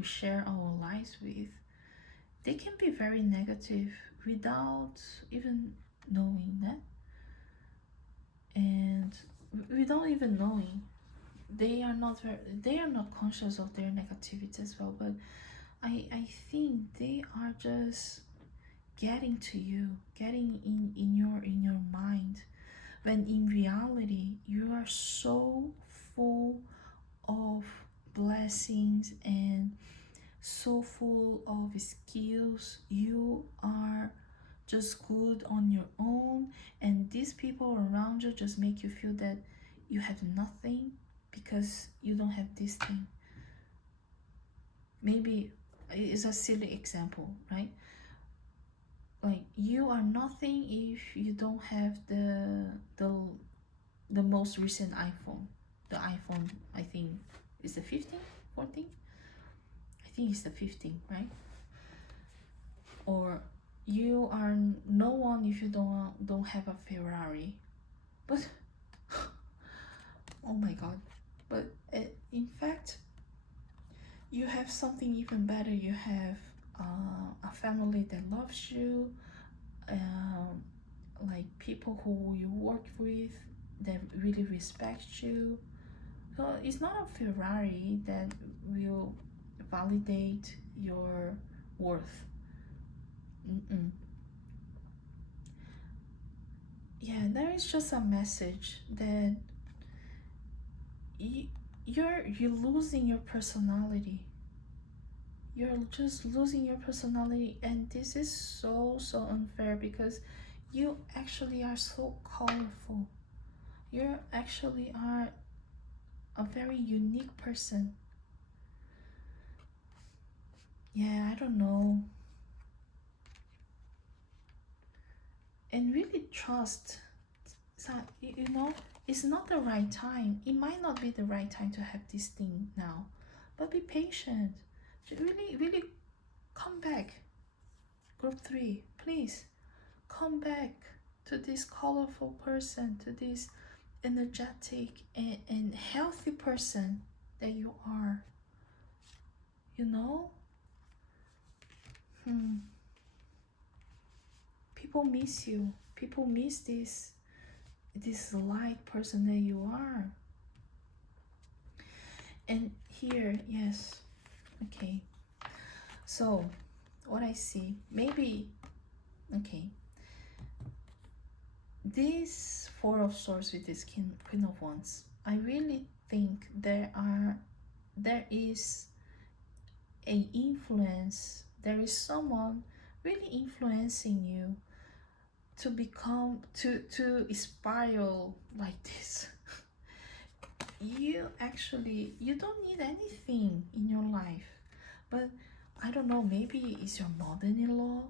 share our lives with, they can be very negative without even knowing that, and without even knowing, they are not conscious of their negativity as well. But I think they are just getting to you, getting in your mind, when in reality you are so full of blessings and so full of skills. You are just good on your own, and these people around you just make you feel that you have nothing because you don't have this thing. Maybe it's a silly example, right? Like, you are nothing if you don't have the most recent iPhone. The iPhone, I think, is the 15, 14. I think it's the 15, right? Or you are no one if you don't have a Ferrari. But oh my god. But in fact, you have something even better. You have a family that loves you, like people who you work with that really respect you. So it's not a Ferrari that will validate your worth. Mm-mm. Yeah, there is just a message that you're losing your personality. You're just losing your personality, and this is so unfair because you actually are so colorful. You actually are a very unique person. Yeah, I don't know. And really trust that, it's not the right time. It might not be the right time to have this thing now, but be patient. Really, really come back. Group 3, please come back to this colorful person, to this energetic and healthy person that you are. People miss you. People miss this light person that you are. And here, yes, okay. So what I see, maybe, okay, this 4 of Swords with this Queen of Wands, I really think there is a influence. There is someone really influencing you to become to spiral like this. You don't need anything in your life, but I don't know, maybe it's your mother-in-law.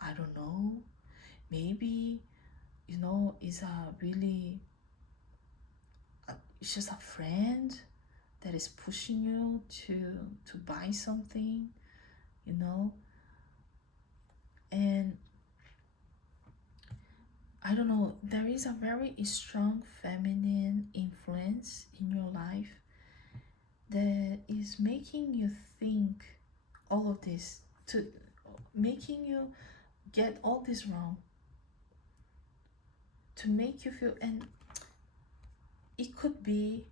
I don't know, maybe it's it's just a friend that is pushing you to buy something, and I don't know, there is a very strong feminine influence in your life that is making you think all of this, to making you get all this wrong, to make you feel. And it could be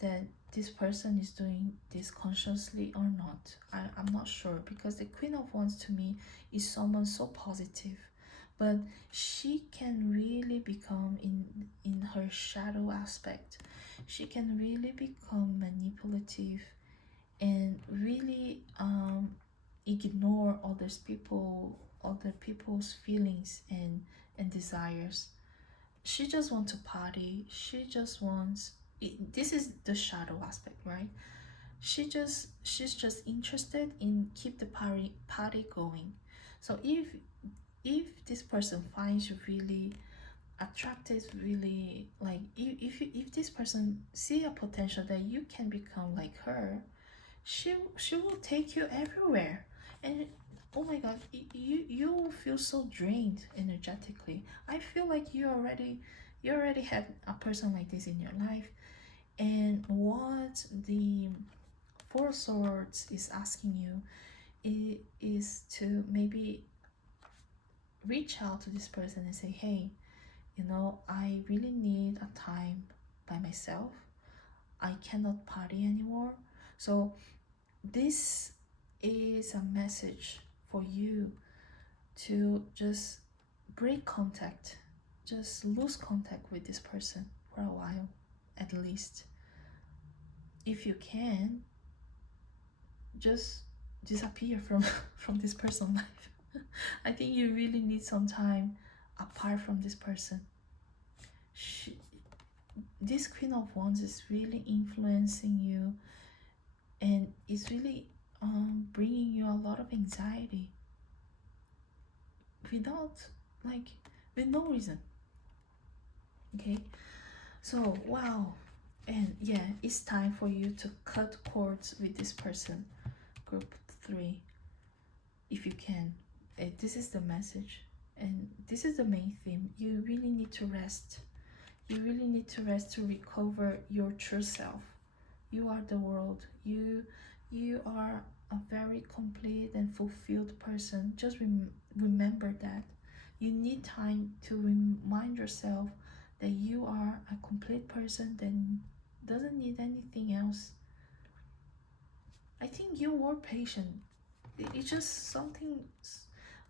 that this person is doing this consciously or not. I'm not sure, because the Queen of Wands to me is someone so positive, but she can really become, in her shadow aspect, she can really become manipulative and really ignore other people's feelings and desires. She just wants to party. She just wants this is the shadow aspect, right? She's just interested in keep the party going. So if this person finds you really attractive, really, like, if this person see a potential that you can become like her, she will take you everywhere. And oh my god, you will feel so drained energetically. I feel like you already have a person like this in your life. And what the Four of Swords is asking you is to maybe reach out to this person and say, hey, I really need a time by myself. I cannot party anymore. So this is a message for you to just break contact, just lose contact with this person for a while, at least. If you can, just disappear from from this person's life. I think you really need some time apart from this person. This Queen of Wands is really influencing you, and it's really bringing you a lot of anxiety without, like, with no reason. Okay, so wow. And yeah, it's time for you to cut cords with this person, group 3, if you can. This is the message, and this is the main theme. You really need to rest. You really need to rest to recover your true self. You are the world. You are a very complete and fulfilled person. Just remember that. You need time to remind yourself that you are a complete person that doesn't need anything else. I think you were patient. It's just something.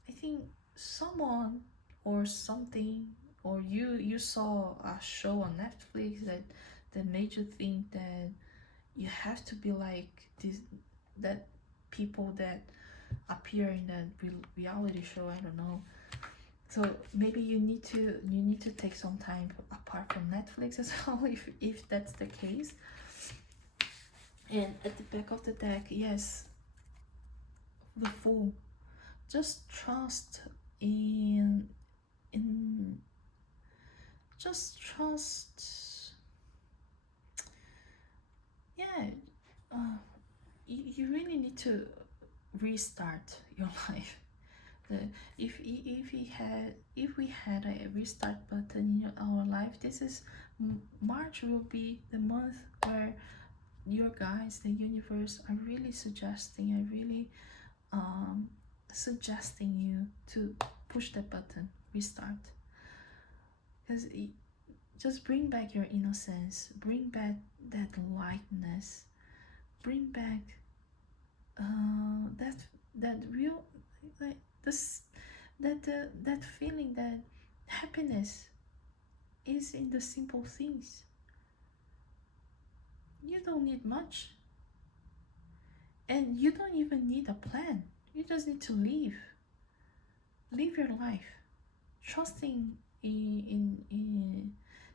I think someone or something, or you saw a show on Netflix that made you think that you have to be like this, that people that appear in that reality show. I don't know. So maybe you need to take some time apart from Netflix as well, if that's the case. And at the back of the deck, yes, the Fool. Just trust in just trust. Yeah, uh, you really need to restart your life. If we had a restart button in our life, this is March will be the month where your guides, the universe, are really um suggesting you to push the button, restart. Because just bring back your innocence, bring back that lightness, bring back that real, like this, that feeling that happiness is in the simple things. You don't need much, and you don't even need a plan. You just need to live your life, trusting in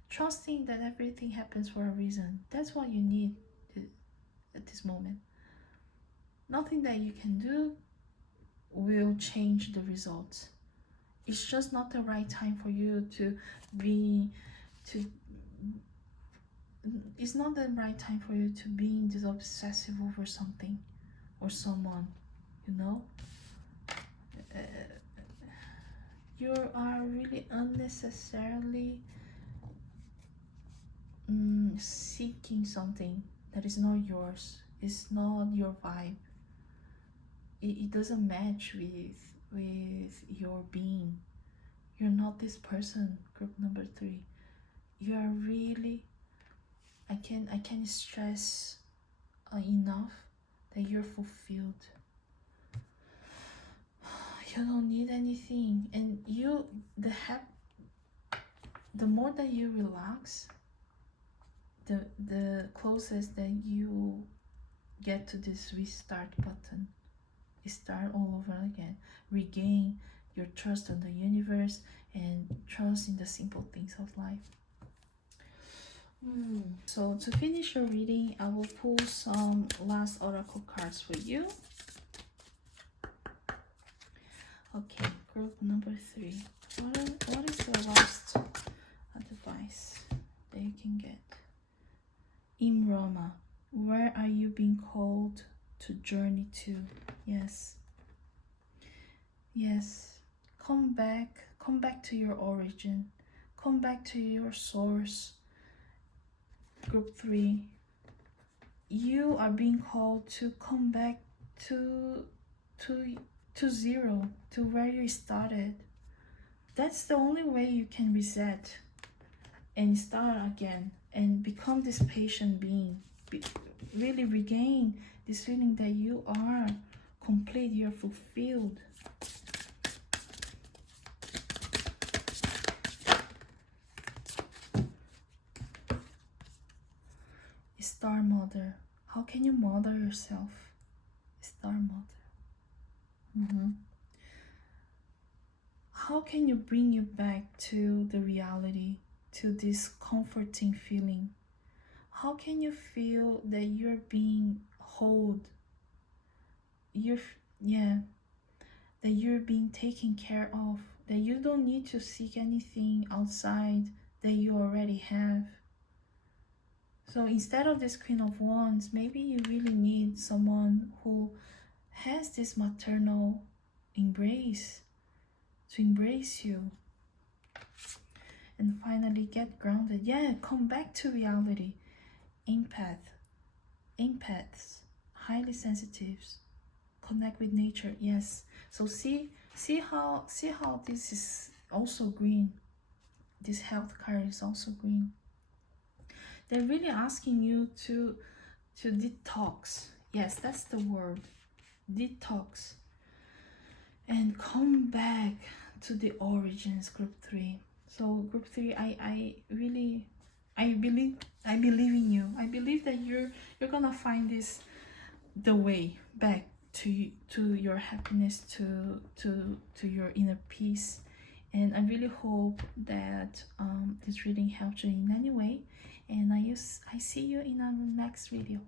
trusting that everything happens for a reason. That's what you need at this moment. Nothing that you can do will change the results. It's just not the right time for you be to it's not the right time for you to be this obsessive over something or someone, you know. You are really unnecessarily seeking something that is not yours. It's not your vibe. It doesn't match with your being. You're not this person, group number 3. You are really, I can't stress enough that you're fulfilled. You don't need anything, and the more that you relax, the closest that you get to this restart button. Start all over again. Regain your trust in the universe and trust in the simple things of life. So to finish your reading, I will pull some last oracle cards for you. Okay, group number 3. What is the last advice that you can get? In Roma, where are you being called to journey to? Yes. Come back to your origin. Come back to your source. Group 3, you are being called to come back to zero, to where you started. That's the only way you can reset and start again and become this patient being. Really regain this feeling that you are complete, you're fulfilled. Star Mother. How can you mother yourself? Star Mother. How can you bring you back to the reality, to this comforting feeling? How can you feel that you're being held? That you're being taken care of, that you don't need to seek anything outside that you already have. So instead of this Queen of Wands, maybe you really need someone who has this maternal embrace, to embrace you. And finally, get grounded. Come back to reality. Empaths, highly sensitives, connect with nature. Yes. So see how this is also green. This health card is also green. They're really asking you to detox. Yes, that's the word. Detox. And come back to the origins, group 3. So group 3, I believe in you. I believe that you're gonna find the way back to your happiness, to your inner peace. And I really hope that this reading helped you in any way. And I see you in our next video.